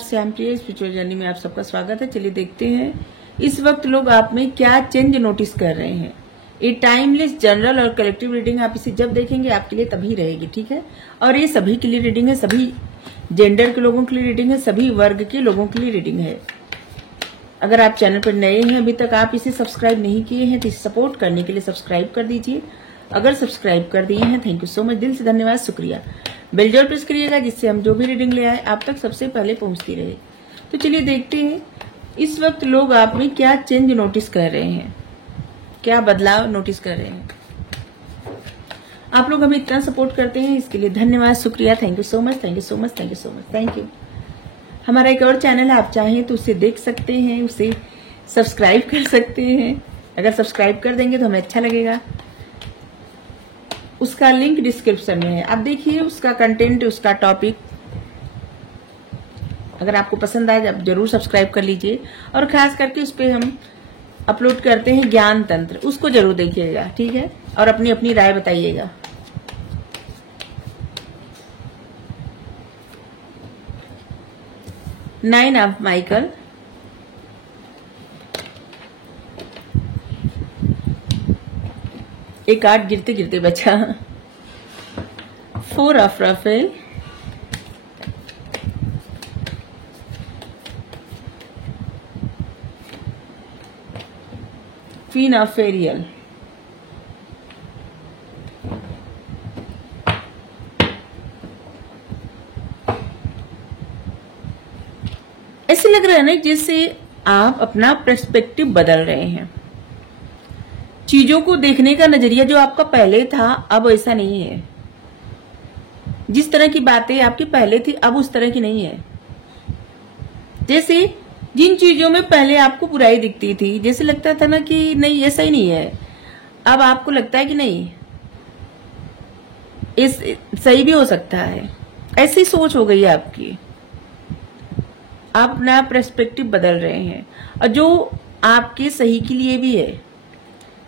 श्याम प्रिय spiritual journey में आप सबका स्वागत है। चलिए देखते हैं इस वक्त लोग आप में क्या चेंज नोटिस कर रहे हैं। ये टाइमलेस जनरल और कलेक्टिव रीडिंग आप इसे जब देखेंगे आपके लिए तभी रहेगी, ठीक है। और ये सभी के लिए रीडिंग है, सभी जेंडर के लोगों के लिए रीडिंग है, सभी वर्ग के लोगों के लिए रीडिंग है। अगर आप चैनल पर नए हैं, अभी तक आप इसे सब्सक्राइब नहीं किए हैं तो इसे सपोर्ट करने के लिए सब्सक्राइब कर दीजिए। अगर सब्सक्राइब कर दिए हैं, थैंक यू सो मच, दिल से धन्यवाद, शुक्रिया। बेल जरूर प्रेस करिएगा जिससे हम जो भी रीडिंग ले आए आप तक सबसे पहले पहुंचती रहे। तो चलिए देखते हैं इस वक्त लोग आप में क्या चेंज नोटिस कर रहे हैं, क्या बदलाव नोटिस कर रहे हैं। आप लोग हमें इतना सपोर्ट करते हैं, इसके लिए धन्यवाद, शुक्रिया, thank you so much, thank you so much, thank you so much, thank you. हमारा एक और चैनल है, आप चाहें तो उसे देख सकते हैं, उसे सब्सक्राइब कर सकते हैं। अगर सब्सक्राइब कर देंगे तो हमें अच्छा लगेगा। उसका लिंक डिस्क्रिप्शन में है, आप देखिए उसका कंटेंट, उसका टॉपिक। अगर आपको पसंद आए आप जरूर सब्सक्राइब कर लीजिए। और खास करके उस पर हम अपलोड करते हैं ज्ञान तंत्र, उसको जरूर देखिएगा, ठीक है। और अपनी अपनी राय बताइएगा। नाइन ऑफ माइकल, एक कार्ड गिरते गिरते बचा। Four of Raphael, queen of Ferial, ऐसे लग रहा है ना जैसे आप अपना पर्सपेक्टिव बदल रहे हैं। चीजों को देखने का नजरिया जो आपका पहले था अब ऐसा नहीं है। जिस तरह की बातें आपकी पहले थी अब उस तरह की नहीं है। जैसे जिन चीजों में पहले आपको बुराई दिखती थी, जैसे लगता था ना कि नहीं ऐसा ही नहीं है, अब आपको लगता है कि नहीं इस सही भी हो सकता है। ऐसी सोच हो गई है आपकी। आप अपना पर्सपेक्टिव बदल रहे हैं और जो आपके सही के लिए भी है,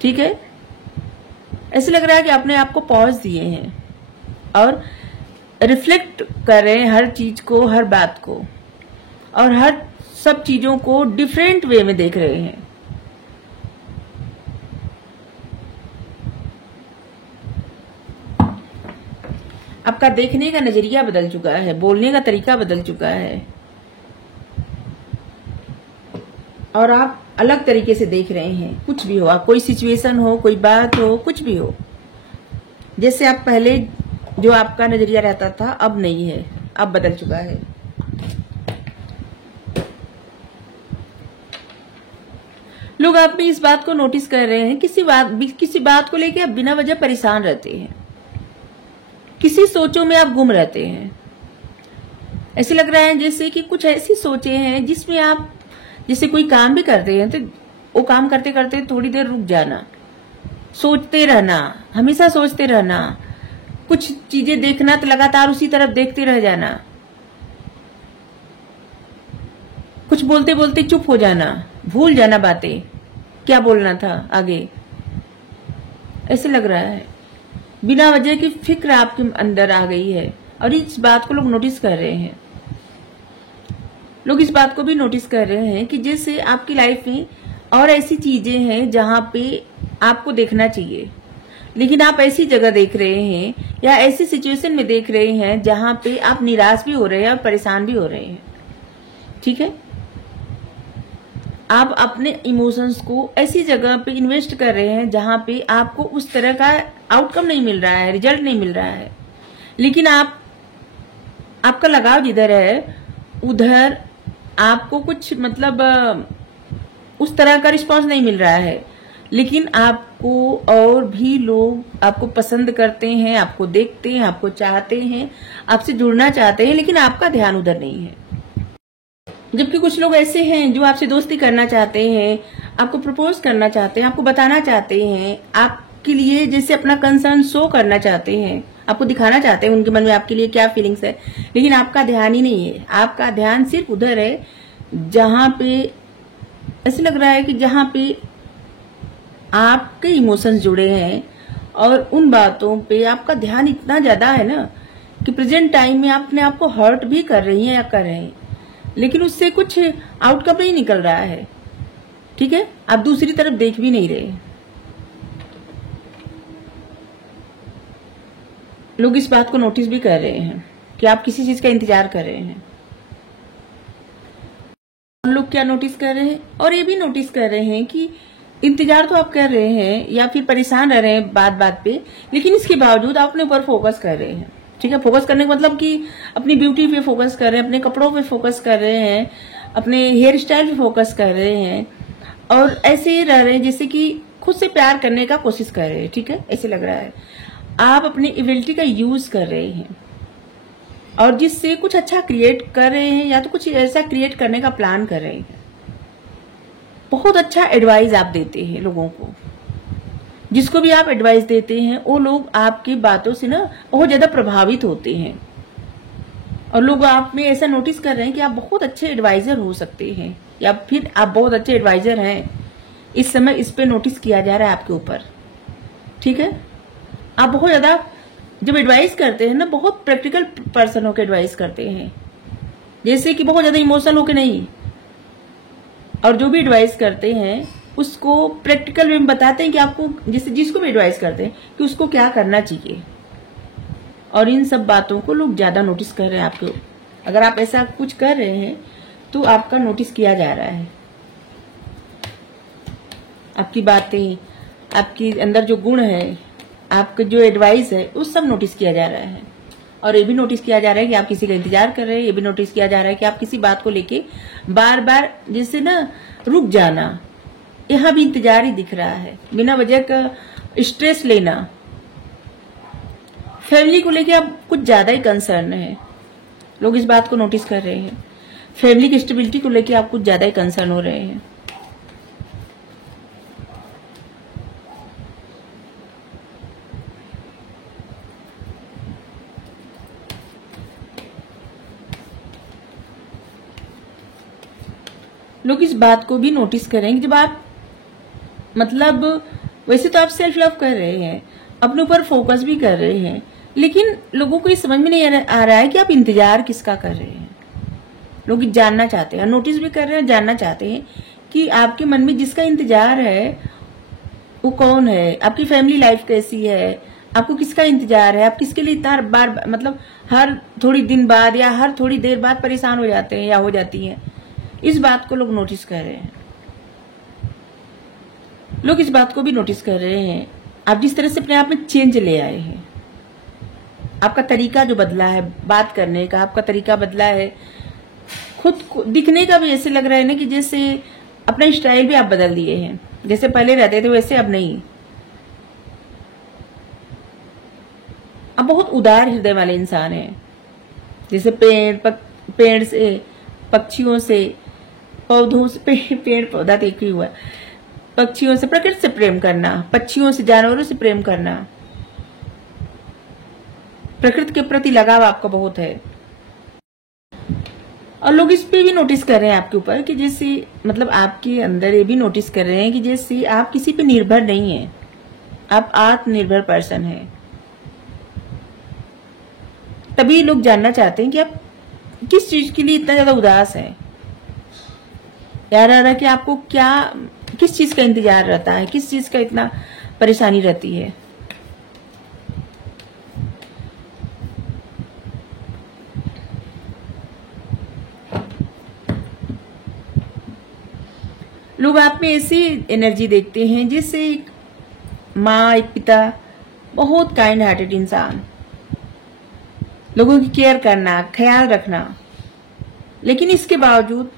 ठीक है। ऐसे लग रहा है कि आपने आपको पॉज दिए हैं और रिफ्लेक्ट कर रहे हैं हर चीज को, हर बात को, और हर सब चीजों को डिफरेंट वे में देख रहे हैं। आपका देखने का नजरिया बदल चुका है, बोलने का तरीका बदल चुका है और आप अलग तरीके से देख रहे हैं। कुछ भी हो, आप कोई सिचुएशन हो, कोई बात हो, कुछ भी हो, जैसे आप पहले जो आपका नजरिया रहता था अब नहीं है, अब बदल चुका है। लोग आप भी इस बात को नोटिस कर रहे हैं, किसी बात को लेके आप बिना वजह परेशान रहते हैं, किसी सोचों में आप गुम रहते हैं। ऐसे लग रहा है जैसे कि कुछ ऐसी सोचें हैं जिसमें आप जैसे कोई काम भी करते हैं तो वो काम करते करते थोड़ी देर रुक जाना, सोचते रहना, हमेशा सोचते रहना, कुछ चीजें देखना तो लगातार उसी तरफ देखते रह जाना, कुछ बोलते बोलते चुप हो जाना, भूल जाना बातें, क्या बोलना था आगे। ऐसे लग रहा है बिना वजह की फिक्र आपके अंदर आ गई है और इस बात को लोग नोटिस कर रहे हैं। लोग इस बात को भी नोटिस कर रहे हैं कि जैसे आपकी लाइफ में और ऐसी चीजें हैं जहां पे आपको देखना चाहिए, लेकिन आप ऐसी जगह देख रहे हैं या ऐसी सिचुएशन में देख रहे हैं जहां पे आप निराश भी हो रहे हैं और परेशान भी हो रहे हैं, ठीक है। आप अपने इमोशंस को ऐसी जगह पे इन्वेस्ट कर रहे हैं जहां पे आपको उस तरह का आउटकम नहीं मिल रहा है, रिजल्ट नहीं मिल रहा है, लेकिन आपका लगाव जिधर है उधर आपको कुछ मतलब उस तरह का रिस्पांस नहीं मिल रहा है, लेकिन आपको और भी लोग आपको पसंद करते हैं, आपको देखते हैं, आपको चाहते हैं, आपसे जुड़ना चाहते हैं, लेकिन आपका ध्यान उधर नहीं है। जबकि कुछ लोग ऐसे हैं जो आपसे दोस्ती करना चाहते हैं, आपको प्रपोज करना चाहते हैं, आपको बताना चाहते हैं, आपके लिए जैसे अपना कंसर्न शो करना चाहते हैं, आपको दिखाना चाहते हैं उनके मन में आपके लिए क्या फीलिंग्स है, लेकिन आपका ध्यान ही नहीं है। आपका ध्यान सिर्फ उधर है जहां पे ऐसे लग रहा है कि जहां पे आपके इमोशंस जुड़े हैं और उन बातों पे आपका ध्यान इतना ज्यादा है ना कि प्रेजेंट टाइम में आप अपने आप को हर्ट भी कर रही हैं या कर रहे हैं। लेकिन उससे कुछ आउटकम नहीं निकल रहा है, ठीक है। आप दूसरी तरफ देख भी नहीं रहे। लोग इस बात को नोटिस भी कर रहे हैं कि आप किसी चीज का इंतजार कर रहे हैं। लोग क्या नोटिस कर रहे हैं, और ये भी नोटिस कर रहे हैं कि इंतजार तो आप कर रहे हैं या फिर परेशान रह रहे हैं बात बात पे, लेकिन इसके बावजूद आप अपने ऊपर फोकस कर रहे हैं, ठीक है। फोकस करने का मतलब कि अपनी ब्यूटी पे फोकस कर रहे हैं, अपने कपड़ों पे फोकस कर रहे हैं, अपने हेयर स्टाइल पे फोकस कर रहे हैं, और ऐसे ही रह रहे हैं जैसे कि खुद से प्यार करने का कोशिश कर रहे हैं, ठीक है। ऐसे लग रहा है आप अपनी एबिलिटी का यूज कर रहे हैं और जिससे कुछ अच्छा क्रिएट कर रहे हैं या तो कुछ ऐसा क्रिएट करने का प्लान कर रहे हैं। बहुत अच्छा एडवाइस आप देते हैं लोगों को। जिसको भी आप एडवाइस देते हैं वो लोग आपकी बातों से ना बहुत ज्यादा प्रभावित होते हैं, और लोग आप में ऐसा नोटिस कर रहे हैं कि आप बहुत अच्छे एडवाइजर हो सकते हैं या फिर आप बहुत अच्छे एडवाइजर हैं। इस समय इस पे नोटिस किया जा रहा है आपके ऊपर, ठीक है। आप बहुत ज्यादा जब एडवाइस करते हैं ना, बहुत प्रैक्टिकल पर्सन होकर एडवाइस करते हैं, जैसे कि बहुत ज्यादा इमोशनल होकर नहीं। और जो भी एडवाइस करते हैं उसको प्रैक्टिकल वे में बताते हैं कि आपको जैसे जिसको भी एडवाइस करते हैं कि उसको क्या करना चाहिए। और इन सब बातों को लोग ज्यादा नोटिस कर रहे हैं आपको। अगर आप ऐसा कुछ कर रहे हैं तो आपका नोटिस किया जा रहा है। आपकी बातें, आपके अंदर जो गुण है, आपका जो एडवाइस है, वो सब नोटिस किया जा रहा है। और ये भी नोटिस किया जा रहा है कि आप किसी का इंतजार कर रहे हैं। ये भी नोटिस किया जा रहा है कि आप किसी बात को लेके बार बार जैसे ना रुक जाना, यहाँ भी इंतजार ही दिख रहा है, बिना वजह का स्ट्रेस लेना। फैमिली को लेके आप कुछ ज्यादा ही कंसर्न है, लोग इस बात को नोटिस कर रहे हैं। फैमिली की स्टेबिलिटी को लेके आप कुछ ज्यादा ही कंसर्न हो रहे हैं। लोग इस बात को भी नोटिस करेंगे जब आप मतलब वैसे तो आप सेल्फ लव कर रहे हैं, अपने ऊपर फोकस भी कर रहे हैं, लेकिन लोगों को ये समझ में नहीं आ रहा है कि आप इंतजार किसका कर रहे हैं। लोग जानना चाहते हैं, नोटिस भी कर रहे हैं, जानना चाहते हैं कि आपके मन में जिसका इंतजार है वो कौन है, आपकी फैमिली लाइफ कैसी है, आपको किसका इंतजार है, आप किसके लिए इतना बार मतलब हर थोड़ी दिन बाद या हर थोड़ी देर बाद परेशान हो जाते हैं या हो जाती है। इस बात को लोग नोटिस कर रहे हैं। लोग इस बात को भी नोटिस कर रहे हैं आप जिस तरह से अपने आप में चेंज ले आए हैं। आपका तरीका जो बदला है बात करने का, आपका तरीका बदला है, खुद को दिखने का भी ऐसे लग रहा है ना कि जैसे अपना स्टाइल भी आप बदल दिए हैं। जैसे पहले रहते थे वैसे अब नहीं। अब बहुत उदार हृदय वाले इंसान हैं। जैसे पेड़ से, पक्षियों से, पौधों से, पेड़ पौधा तो एक ही हुआ, पक्षियों से, प्रकृति से प्रेम करना, पक्षियों से, जानवरों से प्रेम करना, प्रकृति के प्रति लगाव आपका बहुत है। और लोग इस पे भी नोटिस कर रहे हैं आपके ऊपर कि जैसे मतलब आपके अंदर ये भी नोटिस कर रहे हैं कि जैसे आप किसी पे निर्भर नहीं है, आप आत्मनिर्भर पर्सन है। तभी लोग जानना चाहते हैं कि आप किस चीज के लिए इतना ज्यादा उदास है। यार आ रहा कि आपको क्या किस चीज का इंतजार रहता है, किस चीज का इतना परेशानी रहती है। लोग आप में ऐसी एनर्जी देखते हैं जिससे एक माँ, एक पिता, बहुत काइंड हार्टेड इंसान, लोगों की केयर करना, ख्याल रखना। लेकिन इसके बावजूद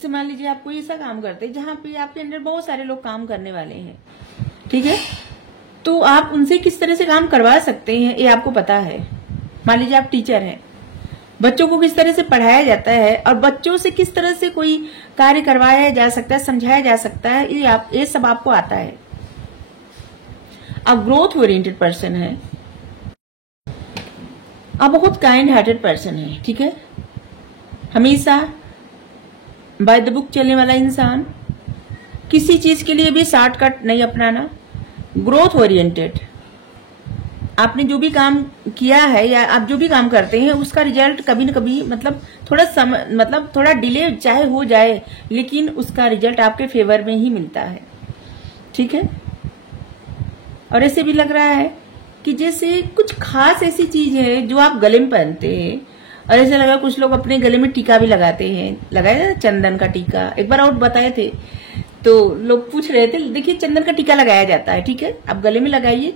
मान लीजिए आप कोई ऐसा काम करते हैं जहां पे आपके अंदर बहुत सारे लोग काम करने वाले हैं, ठीक है, तो आप उनसे किस तरह से काम करवा सकते हैं ये आपको पता है। मान लीजिए आप टीचर हैं, बच्चों को किस तरह से पढ़ाया जाता है और बच्चों से किस तरह से कोई कार्य करवाया जा सकता है, समझाया जा सकता है, ये सब आपको आता है। आप ग्रोथ ओरिएंटेड पर्सन है, आप बहुत काइंड हार्टेड पर्सन है, ठीक है, हमेशा बाय द बुक चलने वाला इंसान, किसी चीज के लिए भी शॉर्टकट नहीं अपनाना, ग्रोथ ओरिएंटेड, आपने जो भी काम किया है या आप जो भी काम करते हैं उसका रिजल्ट कभी न कभी मतलब थोड़ा समय मतलब थोड़ा डिले चाहे हो जाए, लेकिन उसका रिजल्ट आपके फेवर में ही मिलता है। ठीक है। और ऐसे भी लग रहा है कि जैसे कुछ खास ऐसी चीज है जो आप गले में पहनते हैं, और ऐसा लगा कुछ लोग अपने गले में टीका भी लगाते हैं। लगाया चंदन का टीका, एक बार और बताए थे तो लोग पूछ रहे थे। देखिए चंदन का टीका लगाया जाता है, ठीक है, आप गले में लगाइए,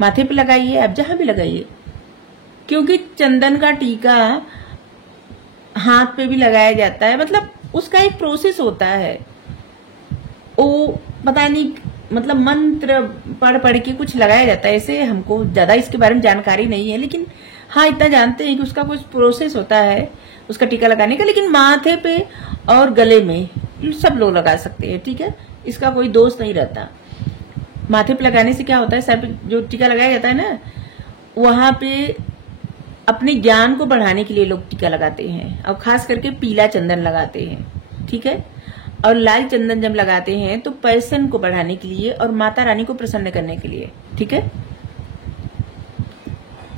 माथे पे लगाइए, आप जहां भी लगाइए, क्योंकि चंदन का टीका हाथ पे भी लगाया जाता है। मतलब उसका एक प्रोसेस होता है, वो पता नहीं मतलब मंत्र पढ़ के कुछ लगाया जाता है। ऐसे हमको ज्यादा इसके बारे में जानकारी नहीं है, लेकिन हाँ इतना जानते हैं कि उसका कुछ प्रोसेस होता है उसका टीका लगाने का। लेकिन माथे पे और गले में सब लोग लगा सकते हैं, ठीक है, इसका कोई दोष नहीं रहता। माथे पे लगाने से क्या होता है, सर पे जो टीका लगाया जाता है ना, वहां पे अपने ज्ञान को बढ़ाने के लिए लोग टीका लगाते हैं, और खास करके पीला चंदन लगाते हैं। ठीक है। और लाल चंदन जब लगाते हैं तो पैशन को बढ़ाने के लिए और माता रानी को प्रसन्न करने के लिए। ठीक है।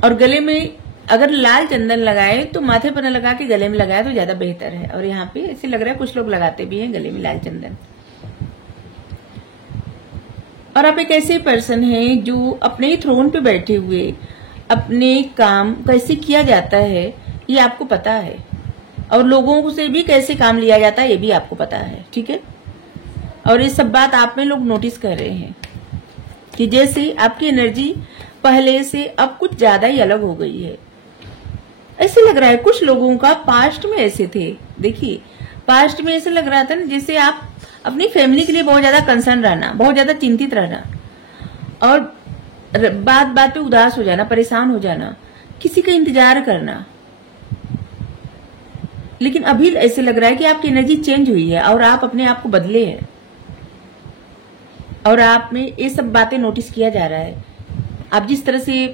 और गले में अगर लाल चंदन लगाए तो माथे पर न लगा के गले में लगाए तो ज्यादा बेहतर है। और यहाँ पे ऐसे लग रहा है कुछ लोग लगाते भी हैं गले में लाल चंदन। और आप एक ऐसे पर्सन हैं जो अपने ही थ्रोन पे बैठे हुए अपने काम कैसे किया जाता है ये आपको पता है, और लोगों से भी कैसे काम लिया जाता है ये भी आपको पता है। ठीक है। और ये सब बात आप में लोग नोटिस कर रहे हैं कि जैसे आपकी एनर्जी पहले से अब कुछ ज्यादा ही अलग हो गई है। ऐसे लग रहा है कुछ लोगों का पास्ट में ऐसे थे। देखिए पास्ट में ऐसे लग रहा था ना जैसे आप अपनी फैमिली के लिए बहुत ज्यादा कंसर्न रहना, बहुत ज्यादा चिंतित रहना, और बात बात पे उदास हो जाना, परेशान हो जाना, किसी का इंतजार करना। लेकिन अभी ऐसे लग रहा है कि आपकी एनर्जी चेंज हुई है और आप अपने आप को बदले हैं, और आप में ये सब बातें नोटिस किया जा रहा है। आप जिस तरह से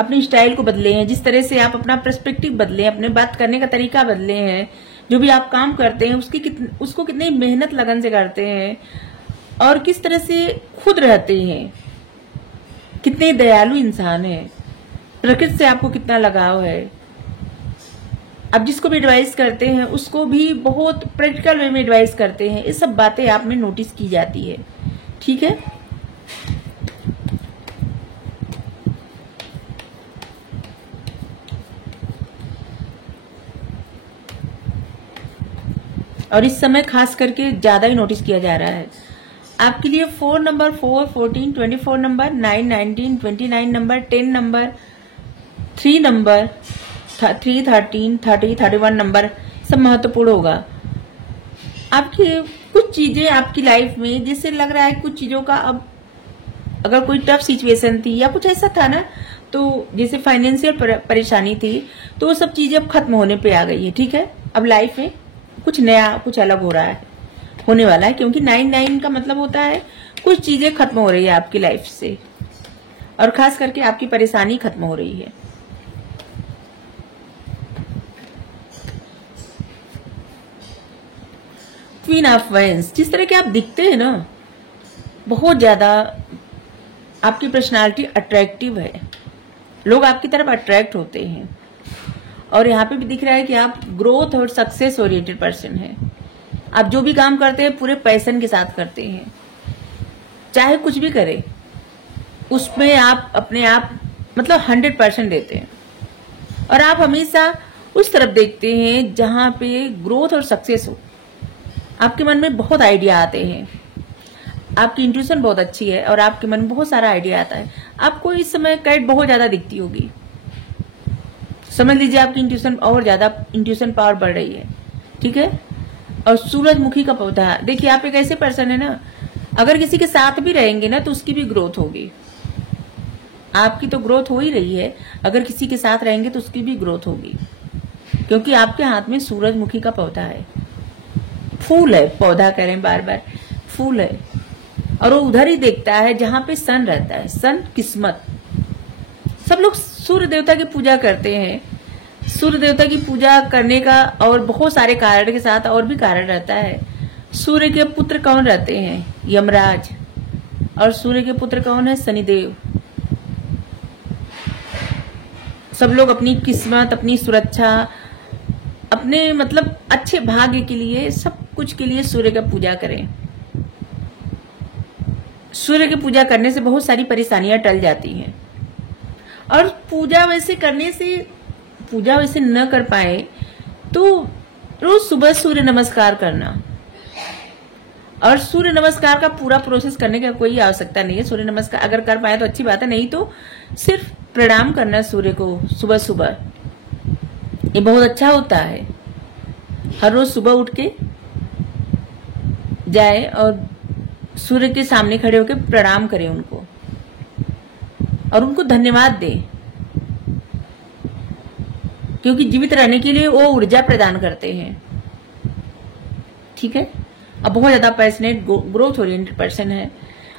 अपनी स्टाइल को बदले हैं, जिस तरह से आप अपना पर्सपेक्टिव बदले, अपने बात करने का तरीका बदले हैं, जो भी आप काम करते हैं उसको कितनी मेहनत लगन से करते हैं, और किस तरह से खुद रहते हैं, कितने दयालु इंसान है, प्रकृति से आपको कितना लगाव है। आप जिसको भी एडवाइस करते हैं उसको भी बहुत प्रैक्टिकल वे में एडवाइस करते हैं। ये सब बातें आप में नोटिस की जाती है। ठीक है। और इस समय खास करके ज्यादा ही नोटिस किया जा रहा है आपके लिए 4 number, 4, 14, 24 number, 9, 19, 29 number, 10 number, 3 number, 3, 13, 30, 31 number सब महत्वपूर्ण होगा। आपकी कुछ चीजें आपकी लाइफ में जैसे लग रहा है कुछ चीजों का अब अगर कोई टफ सिचुएशन थी या कुछ ऐसा था ना, तो जैसे फाइनेंशियल परेशानी थी, तो वो सब चीजें अब खत्म होने पे आ गई है। ठीक है। अब लाइफ में कुछ नया, कुछ अलग हो रहा है, होने वाला है, क्योंकि 9 का मतलब होता है कुछ चीजें खत्म हो रही है आपकी लाइफ से, और खास करके आपकी परेशानी खत्म हो रही है। क्वीन ऑफ वाइन्स, जिस तरह के आप दिखते हैं ना, बहुत ज्यादा आपकी पर्सनालिटी अट्रैक्टिव है, लोग आपकी तरफ अट्रैक्ट होते हैं। और यहाँ पे भी दिख रहा है कि आप ग्रोथ और सक्सेस ओरिएंटेड पर्सन हैं। आप जो भी काम करते हैं पूरे पैशन के साथ करते हैं, चाहे कुछ भी करें उसमें आप अपने आप मतलब 100% देते हैं, और आप हमेशा उस तरफ देखते हैं जहां पे ग्रोथ और सक्सेस हो। आपके मन में बहुत आइडिया आते हैं, आपकी इंट्यूशन बहुत अच्छी है, और आपके मन में बहुत सारा आइडिया आता है। आपको इस समय कैट बहुत ज्यादा दिखती होगी, समझ लीजिए आपकी इंट्यूशन और ज्यादा इंट्यूशन पावर बढ़ रही है। ठीक है। और सूरजमुखी का पौधा, देखिए आप एक ऐसे पर्सन है ना, अगर किसी के साथ भी रहेंगे ना तो उसकी भी ग्रोथ होगी। आपकी तो ग्रोथ हो ही रही है, अगर किसी के साथ रहेंगे तो उसकी भी ग्रोथ होगी, क्योंकि आपके हाथ में सूरजमुखी का पौधा है। फूल है, पौधा कह रहे हैं बार बार, फूल है, और वो उधर ही देखता है जहां पे सन रहता है। सन किस्मत। सब लोग सूर्य देवता की पूजा करते हैं। सूर्य देवता की पूजा करने का और बहुत सारे कारण के साथ और भी कारण रहता है। सूर्य के पुत्र कौन रहते हैं? यमराज। और सूर्य के पुत्र कौन है? शनिदेव। सब लोग अपनी किस्मत, अपनी सुरक्षा, अपने मतलब अच्छे भाग्य के लिए, सब कुछ के लिए सूर्य का पूजा करें। सूर्य की पूजा करने से बहुत सारी परेशानियां टल जाती हैं। और पूजा वैसे न कर पाए तो रोज सुबह सूर्य नमस्कार करना। और सूर्य नमस्कार का पूरा प्रोसेस करने की कोई आवश्यकता नहीं है। सूर्य नमस्कार अगर कर पाए तो अच्छी बात है, नहीं तो सिर्फ प्रणाम करना सूर्य को सुबह सुबह, ये बहुत अच्छा होता है। हर रोज सुबह उठ के जाए और सूर्य के सामने खड़े होकर प्रणाम करें उनको और उनको धन्यवाद दें, क्योंकि जीवित रहने के लिए वो ऊर्जा प्रदान करते हैं। ठीक है। अब बहुत ज्यादा पैशनेट, ग्रोथ ओरिएंटेड पर्सन है,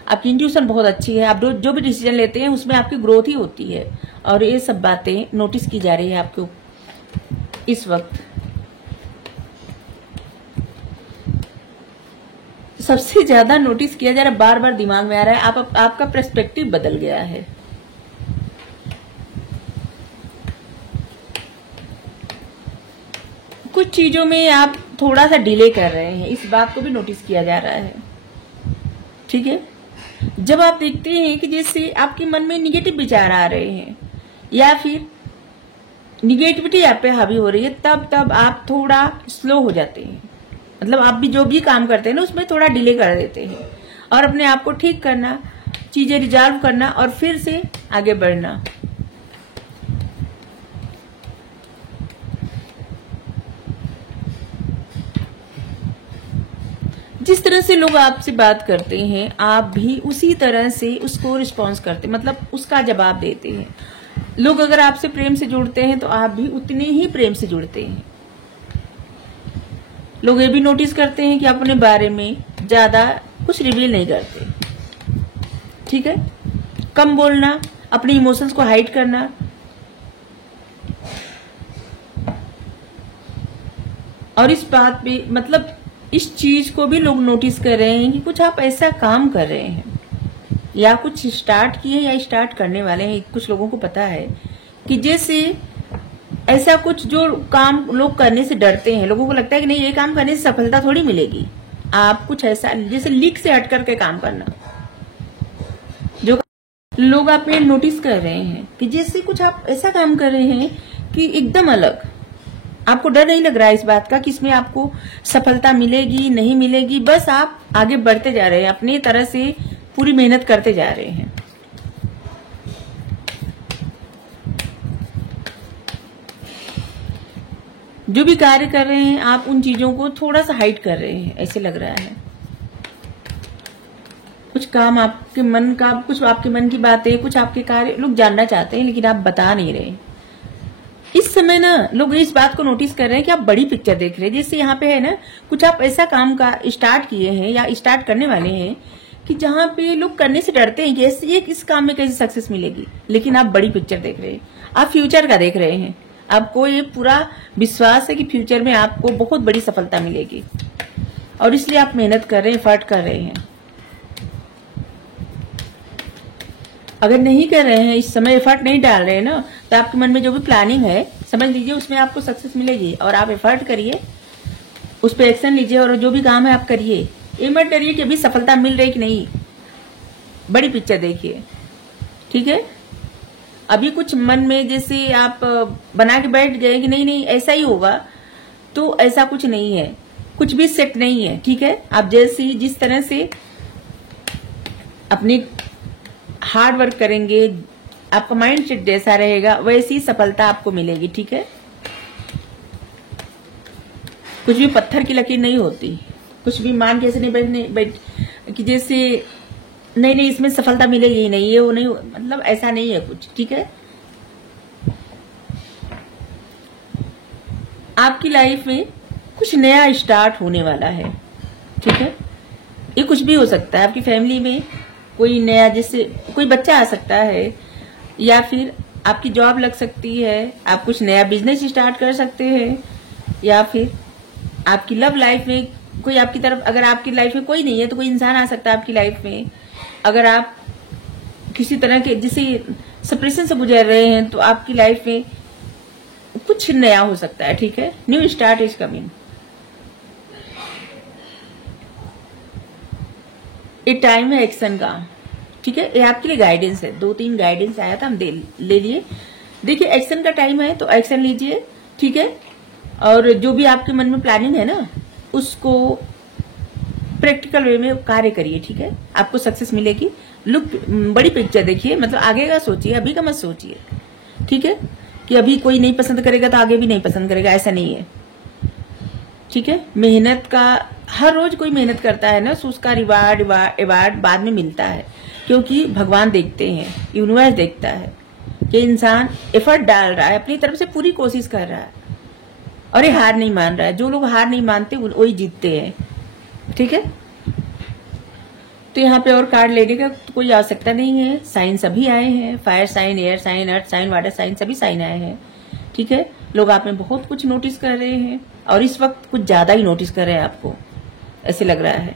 आपकी इंट्यूशन बहुत अच्छी है, आप जो भी डिसीजन लेते हैं उसमें आपकी ग्रोथ ही होती है। और ये सब बातें नोटिस की जा रही है आपको इस वक्त। सबसे ज्यादा नोटिस किया जा रहा है, बार बार दिमाग में आ रहा है, आपका पर्सपेक्टिव बदल गया है। कुछ चीजों में आप थोड़ा सा डिले कर रहे हैं, इस बात को भी नोटिस किया जा रहा है। ठीक है। जब आप देखते हैं कि जैसे आपके मन में निगेटिव विचार आ रहे हैं या फिर निगेटिविटी आप पे हावी हो रही है, तब आप थोड़ा स्लो हो जाते हैं। मतलब आप भी जो भी काम करते हैं ना उसमें थोड़ा डिले कर देते हैं और अपने आप को ठीक करना, चीजें रिजॉल्व करना और फिर से आगे बढ़ना। जिस तरह से लोग आपसे बात करते हैं आप भी उसी तरह से उसको रिस्पॉन्स करते, मतलब उसका जवाब देते हैं। लोग अगर आपसे प्रेम से जुड़ते हैं तो आप भी उतने ही प्रेम से जुड़ते हैं। लोग ये भी नोटिस करते हैं कि आप अपने बारे में ज्यादा कुछ रिवील नहीं करते। ठीक है। कम बोलना, अपने इमोशंस को हाइड करना, और इस बात पे मतलब इस चीज को भी लोग नोटिस कर रहे हैं कि कुछ आप ऐसा काम कर रहे हैं या कुछ स्टार्ट किए या स्टार्ट करने वाले हैं। कुछ लोगों को पता है कि जैसे ऐसा कुछ जो काम लोग करने से डरते हैं, लोगों को लगता है कि नहीं ये काम करने से सफलता थोड़ी मिलेगी। आप कुछ ऐसा जैसे लीक से हट करके काम करना, जो लोग आप में नोटिस कर रहे हैं कि जैसे कुछ आप ऐसा काम कर रहे हैं कि एकदम अलग। आपको डर नहीं लग रहा है इस बात का कि इसमें आपको सफलता मिलेगी नहीं मिलेगी, बस आप आगे बढ़ते जा रहे हैं, अपनी तरह से पूरी मेहनत करते जा रहे हैं। जो भी कार्य कर रहे हैं आप उन चीजों को थोड़ा सा हाइड कर रहे हैं, ऐसे लग रहा है। कुछ काम आपके मन का, कुछ आपके मन की बातें, कुछ आपके कार्य लोग जानना चाहते हैं लेकिन आप बता नहीं रहे। इस समय ना लोग इस बात को नोटिस कर रहे हैं कि आप बड़ी पिक्चर देख रहे हैं। जैसे यहाँ पे है ना, कुछ आप ऐसा काम का स्टार्ट किए हैं या स्टार्ट करने वाले हैं कि जहाँ पे लोग करने से डरते हैं कि ये इस काम में कैसे सक्सेस मिलेगी, लेकिन आप बड़ी पिक्चर देख रहे हैं, आप फ्यूचर का देख रहे हैं। आपको ये पूरा विश्वास है कि फ्यूचर में आपको बहुत बड़ी सफलता मिलेगी और इसलिए आप मेहनत कर रहे हैं, एफर्ट कर रहे हैं। अगर नहीं कर रहे हैं, इस समय एफर्ट नहीं डाल रहे हैं ना, तो आपके मन में जो भी प्लानिंग है समझ लीजिए उसमें आपको सक्सेस मिलेगी। और आप एफर्ट करिए, उस पर एक्शन लीजिए और जो भी काम है आप करिए। ये मत डरिए कि अभी सफलता मिल रही कि नहीं, बड़ी पिक्चर देखिए। ठीक है। अभी कुछ मन में जैसे आप बना के बैठ गए कि नहीं ऐसा ही होगा, तो ऐसा कुछ नहीं है, कुछ भी सेट नहीं है। ठीक है। आप जिस तरह से अपनी हार्ड वर्क करेंगे, आपका माइंड सेट जैसा रहेगा वैसी सफलता आपको मिलेगी। ठीक है। कुछ भी पत्थर की लकीर नहीं होती, कुछ भी मान के ऐसे नहीं बैठ कि जैसे नहीं इसमें सफलता मिलेगी ही नहीं, ये वो नहीं, मतलब ऐसा नहीं है कुछ। ठीक है। आपकी लाइफ में कुछ नया स्टार्ट होने वाला है। ठीक है। ये कुछ भी हो सकता है, आपकी फैमिली में कोई नया, जैसे कोई बच्चा आ सकता है या फिर आपकी जॉब लग सकती है, आप कुछ नया बिजनेस स्टार्ट कर सकते हैं, या फिर आपकी लव लाइफ में कोई आपकी तरफ, अगर आपकी लाइफ में कोई नहीं है तो कोई इंसान आ सकता है आपकी लाइफ में। अगर आप किसी तरह के जिसे सेपरेशन से गुजर रहे हैं, तो आपकी लाइफ में कुछ नया हो सकता है, ठीक है। New start is coming. ये टाइम है एक्शन का, ठीक है। ये आपके लिए गाइडेंस है, 2-3 गाइडेंस आया था, हम ले लिए। देखिए एक्शन का टाइम है तो एक्शन लीजिए, ठीक है। और जो भी आपके मन में प्लानिंग है ना, उसको प्रैक्टिकल वे में कार्य करिए, ठीक है। आपको सक्सेस मिलेगी। लुक, बड़ी पिक्चर देखिए, मतलब आगे का सोचिए, अभी का मत सोचिए, ठीक है। कि अभी कोई नहीं पसंद करेगा तो आगे भी नहीं पसंद करेगा, ऐसा नहीं है, ठीक है। मेहनत का, हर रोज कोई मेहनत करता है ना, तो उसका रिवार्ड बाद में मिलता है, क्योंकि भगवान देखते हैं, यूनिवर्स देखता है कि इंसान एफर्ट डाल रहा है, अपनी तरफ से पूरी कोशिश कर रहा है और ये हार नहीं मान रहा है। जो लोग हार नहीं मानते वही जीतते हैं, ठीक है। तो यहाँ पे और कार्ड लेने का तो कोई आवश्यकता नहीं है। साइन सभी आए हैं, fire sign, air sign, earth sign, water sign, सभी साइन आए हैं, ठीक है। लोग आप में बहुत कुछ नोटिस कर रहे हैं और इस वक्त कुछ ज्यादा ही नोटिस कर रहे हैं, आपको ऐसे लग रहा है।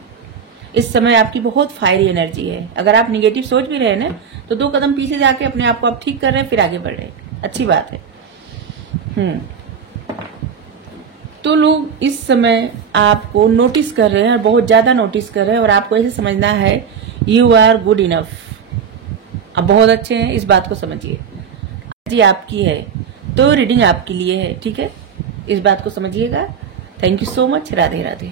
इस समय आपकी बहुत फायरी एनर्जी है। अगर आप निगेटिव सोच भी रहे हैं ना, तो 2 कदम पीछे जाके अपने आप को आप ठीक कर रहे हैं, फिर आगे बढ़ रहे हैं, अच्छी बात है। तो लोग इस समय आपको नोटिस कर रहे हैं और बहुत ज्यादा नोटिस कर रहे हैं, और आपको ऐसे समझना है यू आर गुड इनफ, आप बहुत अच्छे हैं, इस बात को समझिए। जी आपकी है तो रीडिंग आपके लिए है, ठीक है, इस बात को समझिएगा। Thank you so much. Radhe Radhe.